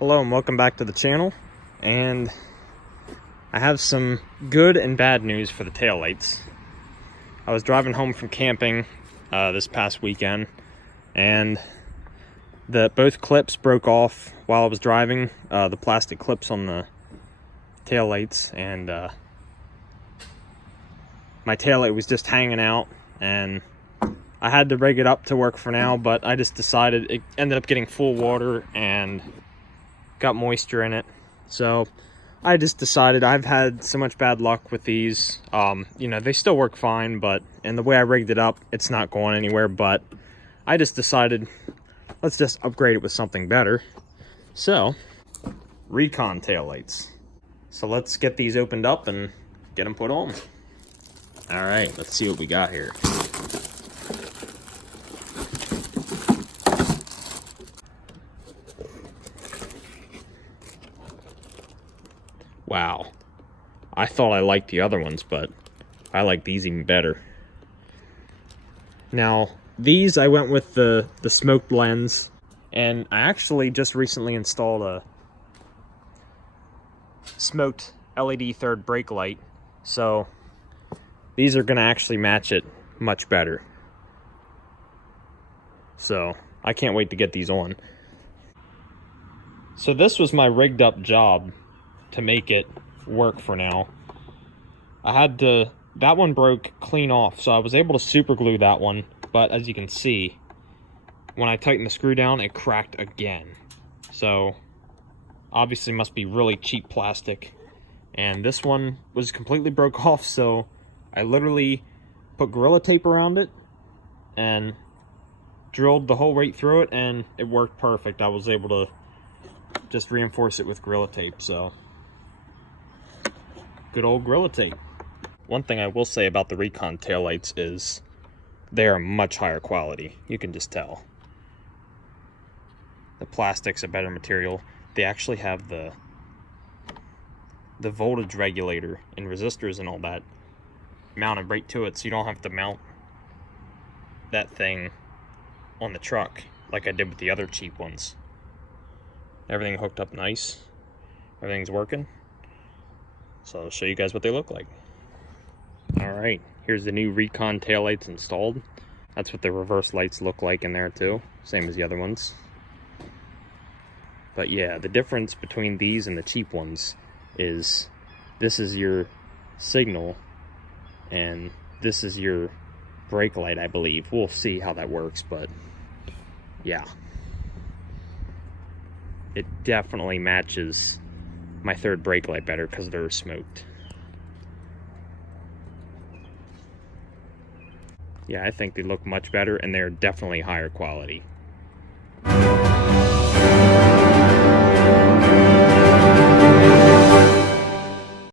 Hello and welcome back to the channel, and I have some good and bad news for the taillights. I was driving home from camping this past weekend, and both clips broke off while I was driving, the plastic clips on the taillights, and my taillight was just hanging out, and I had to rig it up to work for now, but I just decided it ended up getting full water and got moisture in it. So I just decided, I've had so much bad luck with these. You know, they still work fine, and the way I rigged it up, it's not going anywhere, but I just decided, let's just upgrade it with something better. So, Recon taillights. So let's get these opened up and get them put on. All right, let's see what we got here. Wow, I thought I liked the other ones, but I like these even better. Now, these I went with the smoked lens, and I actually just recently installed a smoked LED third brake light, so these are gonna actually match it much better. So I can't wait to get these on. So this was my rigged up job to make it work for now. That one broke clean off, so I was able to super glue that one, but as you can see, when I tightened the screw down, it cracked again. So obviously must be really cheap plastic, and this one was completely broke off, so I literally put Gorilla Tape around it and drilled the whole way through it, and it worked perfect. I was able to just reinforce it with Gorilla Tape, so good old Gorilla Tape. One thing I will say about the Recon taillights is they are much higher quality. You can just tell. The plastic's a better material. They actually have the voltage regulator and resistors and all that mounted right to it, so you don't have to mount that thing on the truck like I did with the other cheap ones. Everything hooked up nice. Everything's working. So I'll show you guys what they look like. Alright, here's the new Recon taillights installed. That's what the reverse lights look like in there too, same as the other ones. But yeah, the difference between these and the cheap ones is this is your signal and this is your brake light, I believe. We'll see how that works, but yeah. It definitely matches my third brake light better because they're smoked. Yeah, I think they look much better, and they're definitely higher quality.